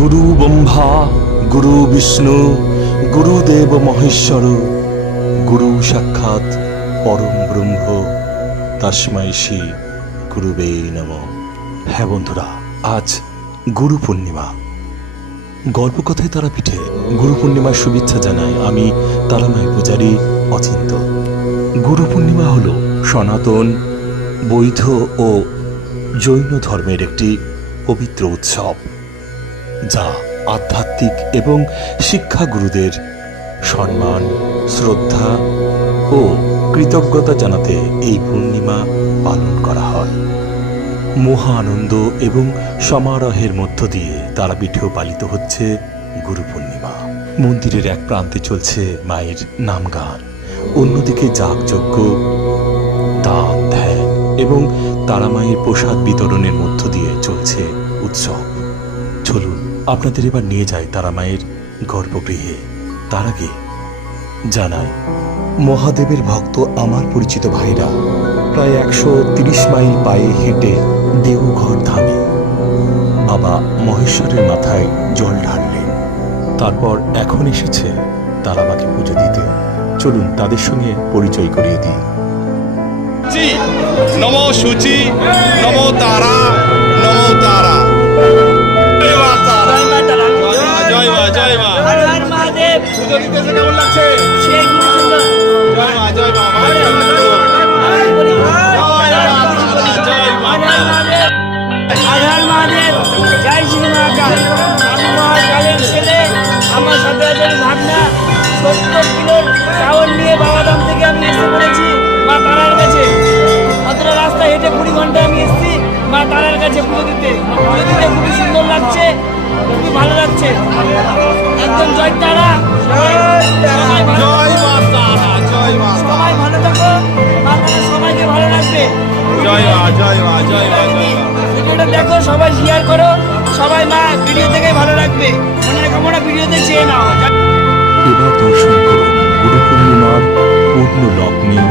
গুরু ব্রহ্মা গুরু বিষ্ণু গুরুদেব মহেশ্বর গুরু সাক্ষাৎ পরম ব্রহ্ম তস্मै শ্রী গুরুবে নমঃ। হ্যাঁ বন্ধুরা, আজ গুরু পূর্ণিমা। গল্পকথায় তারাপীঠে গুরু পূর্ণিমার শুভেচ্ছা জানাই আমি তারামাই পূজারী অচিন্ত। গুরু পূর্ণিমা হল সনাতন, বৌদ্ধ ও জৈন ধর্মের একটি পবিত্র উৎসব, যা আধ্যাত্মিক এবং শিক্ষাগুরুদের সম্মান, শ্রদ্ধা ও কৃতজ্ঞতা জানাতে এই পূর্ণিমা পালন করা হয়। মহা আনন্দ এবং সমারোহের মধ্য দিয়ে তারাপীঠেও পালিত হচ্ছে গুরু পূর্ণিমা। মন্দিরের এক প্রান্তে চলছে মায়ের নামগান, অন্যদিকে যাগযজ্ঞ, দান ধ্যান এবং তারামায়ের প্রসাদ বিতরণের মধ্য দিয়ে চলছে উৎসব। চলুন আপনাদের এবার নিয়ে যায় তারামায়ের গর্ভগৃহে। তার আগে জানাই, মহাদেবের ভক্ত আমার পরিচিত ভাইরা প্রায় 130 মাইল পায়ে হেঁটে দেওঘর ধামে বাবা মহেশ্বরের মাথায় জল ঢাললেন। তারপর এখন এসেছে তারামাকে পুজো দিতে। চলুন তাদের সঙ্গে পরিচয় করিয়ে দিই। নমো সূচি, নমো তারা, নমো তারা। জয় মা, জয় মা। হর হর মহাদেব। পুজো দিতেছে, কেমন লাগছে? সেই গুরু সুন্দর। জয় মা, জয় মা। হর হর মহাদেব। হর হর মহাদেব। জয় শ্রী মহাকাল। আমি মহাকালের ছেলে, আমার সাথে আছে ভাবনা। 70 কিলোর চাউল নিয়ে বাবাধাম থেকে আমি এসে পড়েছি মা তারার কাছে। অতটা রাস্তা হেঁটে 20 ঘন্টা আমি এসেছি মা তারার কাছে পুজো দিতে। পুজো দিতে খুবই সুন্দর লাগছে, খুবই ভালো লাগছে। একদম জয় তারা। জয় মা তারা, জয় মা তারা। সবাই ভালো থাকো, মা তারা সবাইকে ভালো রাখবে। জয় মা, জয় মা, জয় মা, জয় মা। ভিডিওটা দেখো, সবাই শেয়ার করো, সবাই মা ভিডিও থেকে ভালো রাখবে। মনের কামনা ভিডিওতে চেয়ে নাও। এবার দর্শন করুন গুরু পূর্ণিমার পূর্ণ লগ্নে